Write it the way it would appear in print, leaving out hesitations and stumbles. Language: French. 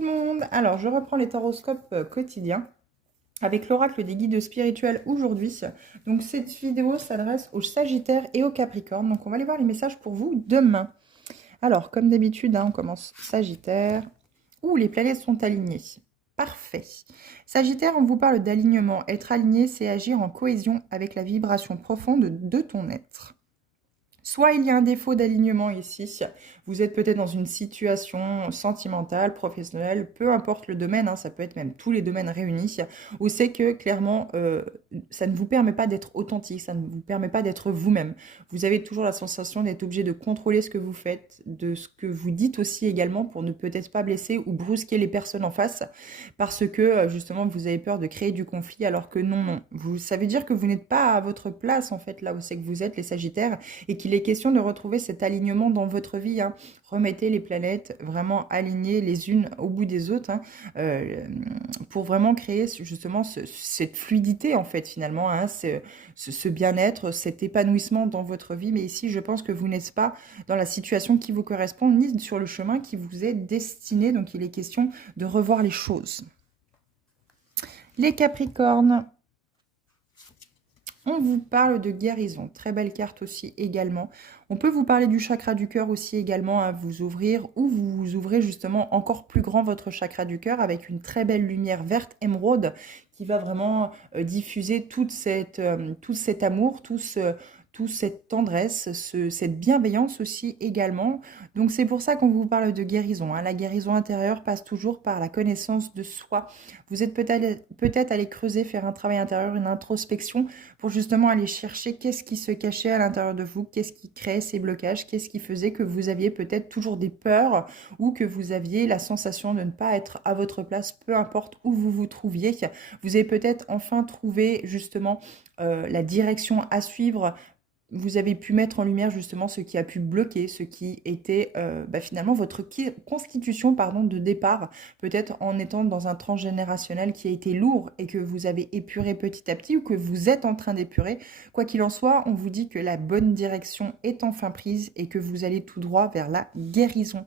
tout le monde. Alors, je reprends les horoscopes quotidiens avec l'oracle des guides spirituels aujourd'hui. Donc, cette vidéo s'adresse aux Sagittaires et aux Capricornes. Donc, on va aller voir les messages pour vous demain. Alors, comme d'habitude, on commence Sagittaire. Ouh, les planètes sont alignées. Parfait. Sagittaire, on vous parle d'alignement. Être aligné, c'est agir en cohésion avec la vibration profonde de ton être. Soit il y a un défaut d'alignement ici, vous êtes peut-être dans une situation sentimentale, professionnelle, peu importe le domaine, ça peut être même tous les domaines réunis, où c'est que clairement, ça ne vous permet pas d'être authentique, ça ne vous permet pas d'être vous-même. Vous avez toujours la sensation d'être obligé de contrôler ce que vous faites, de ce que vous dites aussi également, pour ne peut-être pas blesser ou brusquer les personnes en face, parce que justement, vous avez peur de créer du conflit, alors que non. Ça veut dire que vous n'êtes pas à votre place, en fait, là où c'est que vous êtes, les Sagittaires, et qu'il est question de retrouver cet alignement dans votre vie. Remettez les planètes vraiment alignées les unes au bout des autres pour vraiment créer justement cette fluidité en fait finalement, ce bien-être, cet épanouissement dans votre vie. Mais ici, je pense que vous n'êtes pas dans la situation qui vous correspond ni sur le chemin qui vous est destiné. Donc, il est question de revoir les choses. Les Capricornes. On vous parle de guérison, très belle carte aussi également. On peut vous parler du chakra du cœur aussi également à vous ouvrir, ou vous ouvrez justement encore plus grand votre chakra du cœur avec une très belle lumière verte émeraude qui va vraiment diffuser tout cet amour, toute cette tendresse, cette bienveillance aussi également. Donc c'est pour ça qu'on vous parle de guérison. La guérison intérieure passe toujours par la connaissance de soi. Vous êtes peut-être allé creuser, faire un travail intérieur, une introspection pour justement aller chercher qu'est-ce qui se cachait à l'intérieur de vous, qu'est-ce qui créait ces blocages, qu'est-ce qui faisait que vous aviez peut-être toujours des peurs ou que vous aviez la sensation de ne pas être à votre place, peu importe où vous vous trouviez. Vous avez peut-être enfin trouvé justement la direction à suivre. Vous avez pu mettre en lumière justement ce qui a pu bloquer, ce qui était finalement votre constitution de départ, peut-être en étant dans un transgénérationnel qui a été lourd et que vous avez épuré petit à petit ou que vous êtes en train d'épurer. Quoi qu'il en soit, on vous dit que la bonne direction est enfin prise et que vous allez tout droit vers la guérison.